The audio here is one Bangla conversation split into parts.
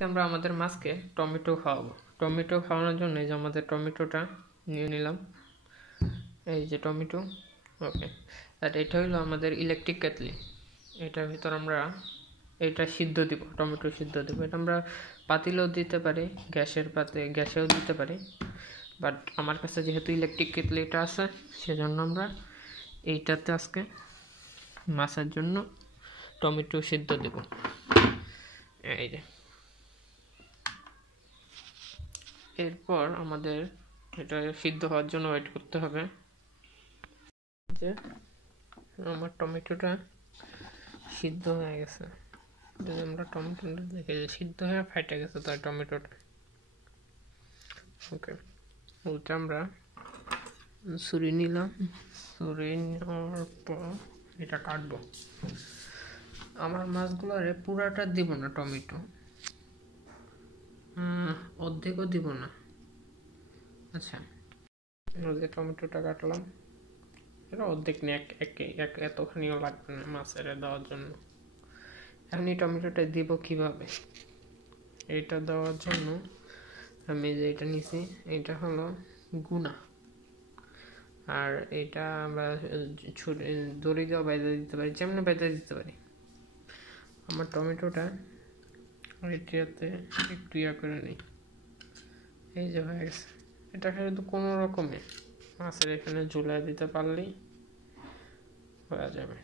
আজকে আমরা আমাদের মাছকে টমেটো খাওয়াবো। টমেটো খাওয়ানোর জন্য এই যে আমাদের টমেটোটা নিয়ে নিলাম, এই যে টমেটো। ওকে, আর এটা হলো আমাদের ইলেকট্রিক কেটলি। এটার ভিতর আমরা এটা সিদ্ধ দিব, টমেটো সিদ্ধ দেব। এটা আমরা পাতিলেও দিতে পারি, গ্যাসেও দিতে পারি, বাট আমার কাছে যেহেতু ইলেকট্রিক কেটলিটা আছে সেজন্য আমরা এইটাতে আজকে মাছের জন্য টমেটো সিদ্ধ দেব। এই যে এরপর আমাদের এটা সিদ্ধ হওয়ার জন্য ওয়েট করতে হবে। যে আমার টমেটোটা সিদ্ধ হয়ে গেছে, যদি আমরা টমেটোটা দেখে যে সিদ্ধ হয়ে ফাইটে গেছে তাই টমেটোটা। ওকে, ওইটা আমরা ছুরি নিলাম, ছুরি নেওয়ার পর এটা কাটবো। আমার মাছগুলোরে পুরাটা দিব না, টমেটো অর্ধেকও দিব না। আচ্ছা, টমেটোটা কাটলাম, এটা অর্ধেক নিয়ে এতখানিও লাগবে না মাছের দেওয়ার জন্য। এখন এই টমেটোটা দিব কিভাবে? এটা দেওয়ার জন্য আমি যে এটা নিছি এটা হলো গুনা, আর এটা আমরা দড়ি দেওয়া বাইরে দিতে পারি, যেমনি বাইরে দিতে পারি। আমার টমেটোটা এটাতে একটু করে নিই, এই যে হয়ে গেছে। এটা কিন্তু কোনো রকমে মাছের এখানে ঝুলাই দিতে পারলেই হয়ে যাবে।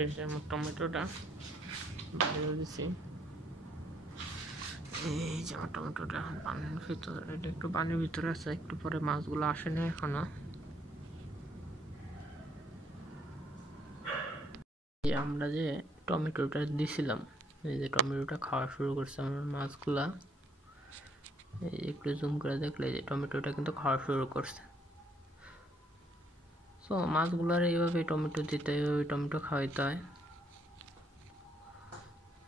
এই যে আমার টমেটোটা বাইরে দিছি, এই যে আমার টমেটোটা পানির ভিতরে, এটা একটু পানির ভিতরে আছে, একটু পরে মাছগুলো আসে না এখনো। আমরা যে টমেটোটা দিছিলাম, এই যে টমেটোটা খাওয়া শুরু করছে আমার মাছগুলা। এই একটু জুম করে দেখলে যে টমেটোটা কিন্তু খাওয়া শুরু করছে। সো মাছগুলার এইভাবে টমেটো দিতে, এইভাবে টমেটো খাওয়াইতে হয়।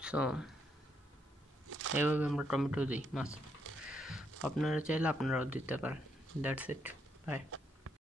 সো এইভাবে আমরা টমেটো দিই মাছ। আপনারা চাইলে আপনারাও দিতে পারেন। That's it, by.